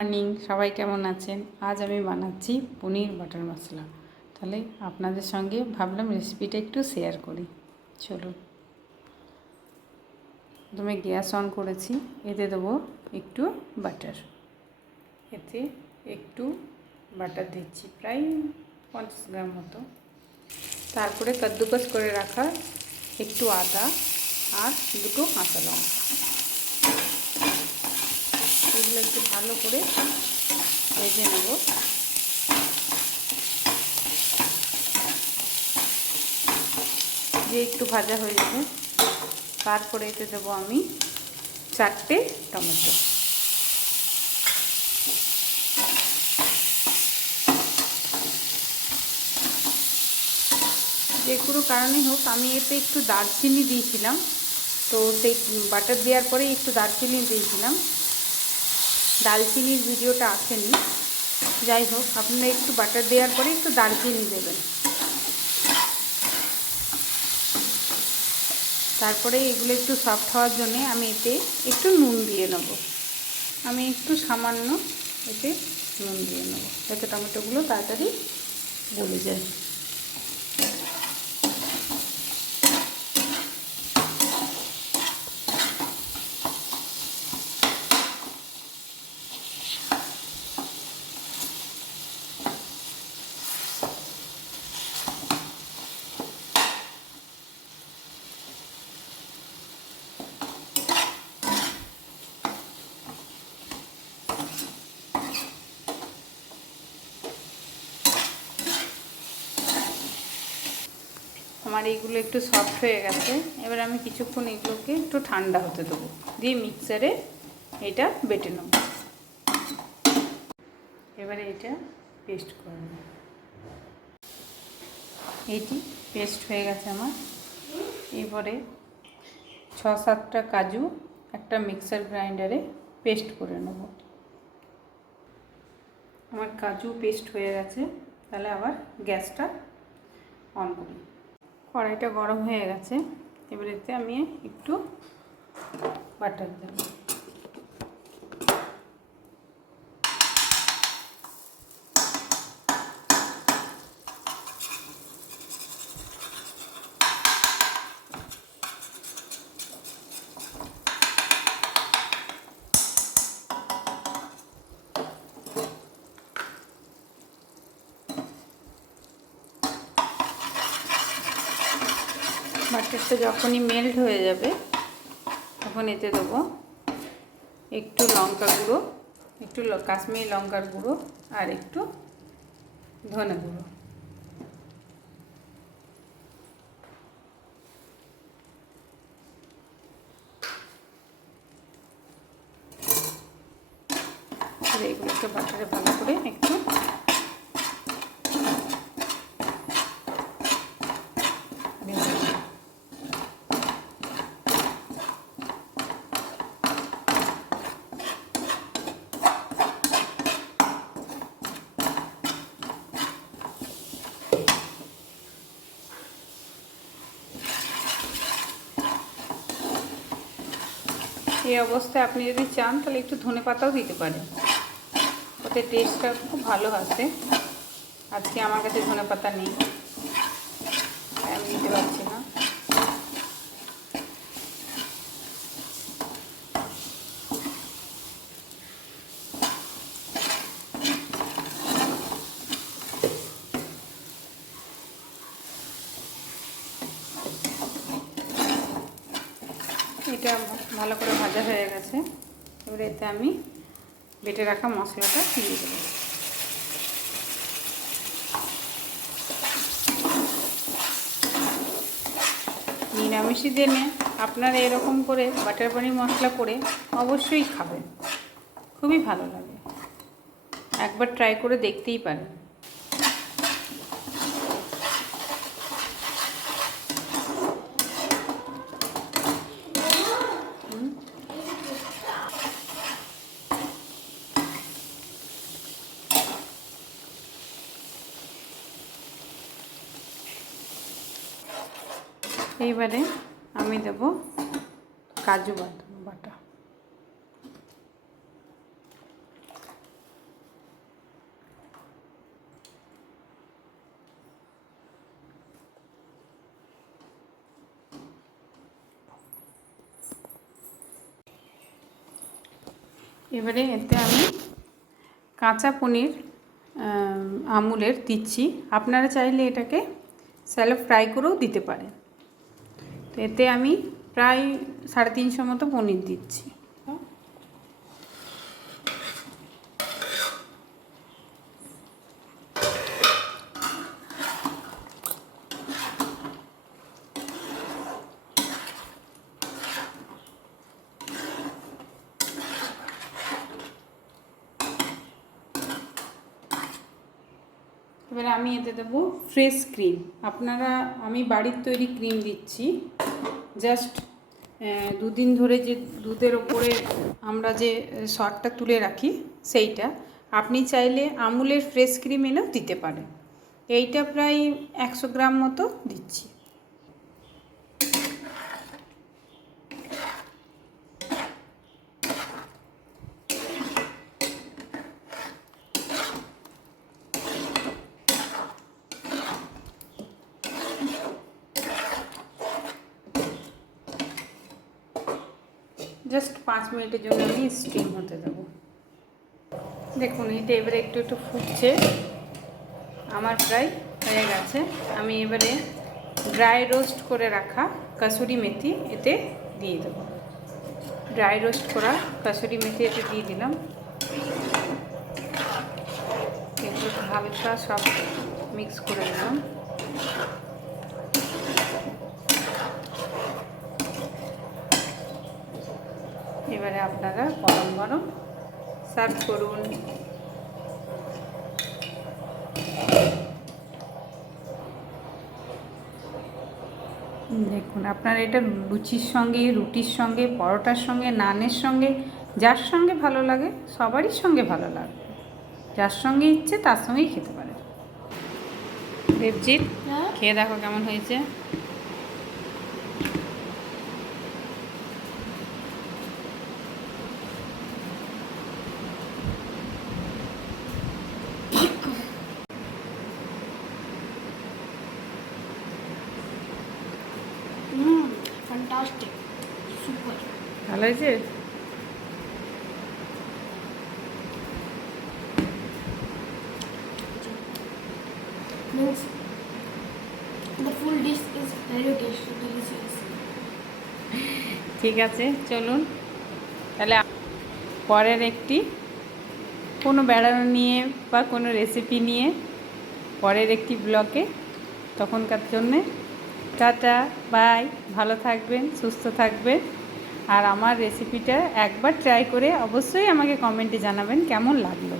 Morning, সবাই কেমন আছেন? আজ আমি বানাচ্ছি পনির বাটার মশলা। তাহলে আপনাদের সঙ্গে ভাবলাম রেসিপিটা একটু শেয়ার করি। চলুন, প্রথমে গ্যাস অন করেছি, এতে দেবো একটু বাটার। এতে একটু বাটার দিচ্ছি, প্রায় 50 গ্রাম মতো। তারপরে কাদ্দুকস করে রাখা একটু আদা আর দুটো কাঁচা লঙ্কা, এগুলো একটু ভালো করে ভেজে নেব। যে একটু ভাজা হয়ে যাবে, তারপরে এতে দেবো আমি 4টে টমেটো। যে কোনো কারণে হোক, আমি এতে একটু দারচিনি দিয়েছিলাম, তো সেই বাটার দেওয়ার পরে একটু দারচিনি দিয়েছিলাম, দারচিনির ভিডিওটা আসেনি। যাই হোক, আপনারা একটু বাটার দেওয়ার পরে একটু দারচিনি দেবেন। তারপরে এগুলো একটু সফট হওয়ার জন্যে আমি এতে একটু নুন দিয়ে নেব। আমি একটু সামান্য এতে নুন দিয়ে নেব, যাতে টমেটোগুলো তাড়াতাড়ি গলে যায়। আমার এইগুলো একটু সফট হয়ে গেছে। এবার আমি কিছুক্ষণ এগুলোকে একটু ঠান্ডা হতে দেবো, দিয়ে মিক্সারে এটা বেটে নেব। এবারে এটা পেস্ট করে নেব। এইটি পেস্ট হয়ে গেছে আমার। এবারে 6-7টা কাজু একটা মিক্সার গ্রাইন্ডারে পেস্ট করে নেব। আমার কাজু পেস্ট হয়ে গেছে। তাহলে আবার গ্যাসটা অন করি। কড়াইটা গরম হয়ে গেছে। এবার এতে আমি একটু বাটার দেব। বাটারটা যখনই মেল্ট হয়ে যাবে, তখন এতে দেবো একটু লঙ্কা গুঁড়ো, একটু কাশ্মীরি লঙ্কার গুঁড়ো, আর একটু ধনে গুঁড়ো। এগুলোকে বাটারে ভালো করে একটু এই অবস্থায় আপনি যদি চান তাহলে একটু ধনেপাতাও দিতে পারেন, ওতে টেস্টটা খুব ভালো আসে। আজকে আমার কাছে ধনেপাতা নেই, আমি দিতে পারছি না। এটা ভালো করে ভাজা হয়ে গেছে। এবারে এতে আমি বেটে রাখা মশলাটা দিয়ে দেব। নিরামিষি দিনে আপনারা এরকম করে বাটার পনির মশলা করে অবশ্যই খাবেন, খুবই ভালো লাগে। একবার ট্রাই করে দেখতেই পারেন। এইবারে আমি দেব কাজু বাটা। এবারে এতে আমি কাঁচা পনির আমুলের দিচ্ছি। আপনারা চাইলে এটাকে স্যালো ফ্রাই করেও দিতে পারেন। তো এতে আমি প্রায় 350 মতো পনির দিচ্ছি। এবারে আমি এতে দেবো ফ্রেশ ক্রিম। আমি বাড়ির তৈরি ক্রিম দিচ্ছি। জাস্ট 2 দিন ধরে যে দুধের ওপরে আমরা যে সরটা তুলে রাখি সেইটা। আপনি চাইলে আমুলের ফ্রেশ ক্রিম এনেও দিতে পারেন। এইটা প্রায় 100 গ্রাম মতো দিচ্ছি। জাস্ট 5 মিনিটের জন্য আমি স্টিম হতে দেবো। দেখুন এটা এবারে একটু একটু ফুটছে, আমার প্রায় হয়ে গেছে। আমি এবারে ড্রাই রোস্ট করে রাখা কাসুরি মেথি এতে দিয়ে দেবো। ড্রাই রোস্ট করা কাসুরি মেথি এতে দিয়ে দিলাম। এগুলো হালকা সব মিক্স করে দিলাম। এবারে আপনারা গরম গরম সার্ভ করুন। দেখুন আপনারা এটা লুচির সঙ্গে, রুটির সঙ্গে, পরোটার সঙ্গে, নানের সঙ্গে, যার সঙ্গে ভালো লাগে সবারই সঙ্গে ভালো লাগবে। যার সঙ্গে ইচ্ছে তার সঙ্গেই খেতে পারে। দেবজিৎ খেয়ে দেখো কেমন হয়েছে। Fantastic. Super. ভালো হয়েছে? Means the full dish is very tasty, delicious. ঠিক আছে, চলুন তাহলে পরের একটি কোনো বেড়ানো নিয়ে বা কোনো রেসিপি নিয়ে পরের একটি ব্লগে, তখনকার জন্যে টাটা বাই। ভালো থাকবেন, সুস্থ থাকবেন। আর আমার রেসিপিটা একবার ট্রাই করে অবশ্যই আমাকে কমেন্টে জানাবেন কেমন লাগলো।